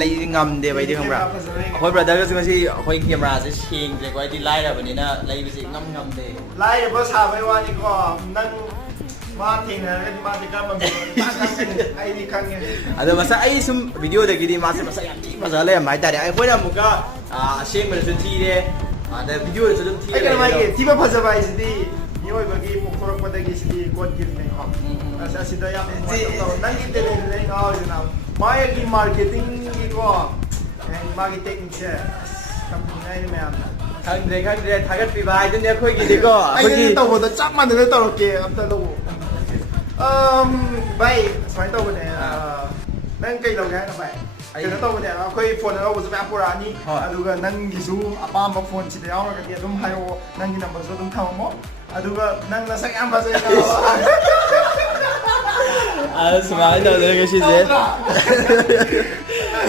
ꯂꯩ ꯉꯝꯗꯦꯕ ꯑꯩꯗꯤ ꯈꯪꯕ꯭ꯔꯥ ꯑꯩꯈꯣꯏ ꯕ꯭ꯔꯗꯔꯒꯁꯨ ꯉꯁꯤ ꯑꯩꯈꯣꯏ ꯀꯦꯃꯦꯔꯥꯁꯦ ꯁꯦꯡꯗ꯭ꯔꯦꯀꯣ ꯑꯩꯗꯤ ꯂꯥꯏꯔꯕꯅꯤꯅ ꯂꯩꯕꯁꯦ ꯉꯝꯗꯦ ꯂꯥꯏꯔꯕ ꯁꯥꯕꯩ ꯋꯥꯅꯤꯀꯣ ꯅꯪ ꯃꯥ ꯊꯦꯡꯅꯔꯒꯗꯤ ꯃꯥꯗꯤ ꯀꯔꯝꯕ ꯑꯩꯗꯤ ꯈꯪꯉꯦ ꯑꯗꯣ ꯃꯁꯛ ꯑꯩ ꯁꯨꯝ ꯚꯤꯗꯤꯑꯣꯗꯒꯤꯗꯤ ꯃꯥꯁꯦ ꯃꯁꯛ ꯌꯥꯝ ꯊꯤ ꯐꯖ ꯂꯩꯔꯝꯕ ꯍꯥꯏꯇꯥꯔꯦ ꯑꯩꯈꯣꯏꯅ ꯑꯃꯨꯛꯀ ꯑꯁꯦꯡꯕꯗꯁꯨ ꯊꯤꯔꯦ ꯑꯗ ꯚꯤꯗꯤꯑꯣꯗꯁꯨ ꯑꯗꯨꯝ ꯊꯤꯔꯦ ꯑꯩ ꯀꯩꯅꯣ ꯊꯤꯕ ꯐꯖꯕ ꯍꯥꯏꯁꯤꯗꯤ ꯃꯤꯑꯣꯏꯕꯒꯤ ꯄꯣꯛꯊꯣꯔꯛꯄꯗꯒꯤ ꯁꯤꯗꯤ ꯒꯣꯗ ꯒꯤꯐꯅꯦꯀꯣ ꯑꯁꯤꯗ ꯌꯥꯝ ꯅꯪꯒꯤ ꯇꯦꯂꯦꯟꯗꯨꯗ ꯑꯩ ꯉꯥꯎꯔꯤꯁꯤꯅ ꯃꯥꯒꯤ ꯃꯥꯔꯀꯦꯇꯤꯡꯒꯤꯀꯣ ꯃꯥꯒꯤ ꯇꯦꯛꯅꯤꯛꯁꯦ ꯇꯝꯅꯤꯡꯉꯥꯏꯅꯤ ꯃꯌꯥꯝꯅ ꯈꯪꯗ꯭ꯔꯦ ꯊꯥꯒꯠꯄꯤꯕ ꯍꯥꯏꯗꯨꯅꯤ ꯑꯩꯈꯣꯏꯒꯤꯗꯤꯀꯣ ꯑꯩꯅ ꯇꯧꯕꯗ ꯆꯞ ꯃꯥꯟꯅꯅ ꯇꯧꯔꯛꯀꯦ ꯑꯝꯇ ꯂꯧ ꯚꯥꯏ ꯁꯨꯃꯥꯏꯅ ꯇꯧꯕꯅꯦ ꯅꯪ ꯀꯩ ꯂꯧꯒꯦ ꯍꯥꯏꯅꯣ ꯚꯥꯏ ꯀꯩꯅꯣ ꯇꯧꯕꯅꯦ ꯑꯩꯈꯣꯏ ꯐꯣꯟ ꯑꯅꯧꯕꯁꯨ ꯃꯌꯥꯝ ꯄꯨꯔꯛꯑꯅꯤ ꯑꯗꯨꯒ ꯅꯪꯒꯤꯁꯨ ꯑꯄꯥꯝꯕ ꯐꯣꯟꯁꯤꯗ ꯌꯥꯎꯔꯒꯗꯤ ꯑꯗꯨꯝ ꯍꯥꯏꯔꯛꯑꯣ ꯅꯪꯒꯤ ꯅꯝꯕꯔꯁꯨ ꯑꯗꯨꯝ ꯊꯝꯃꯝꯃꯣ ꯑꯗꯨꯒ ꯅꯪ ꯅꯁꯛ ꯌꯥꯝ ꯐꯖꯩ ꯁꯨꯃꯥꯏꯅ ꯇꯧꯗꯣꯏꯅꯦ ꯉꯁꯤꯁꯦ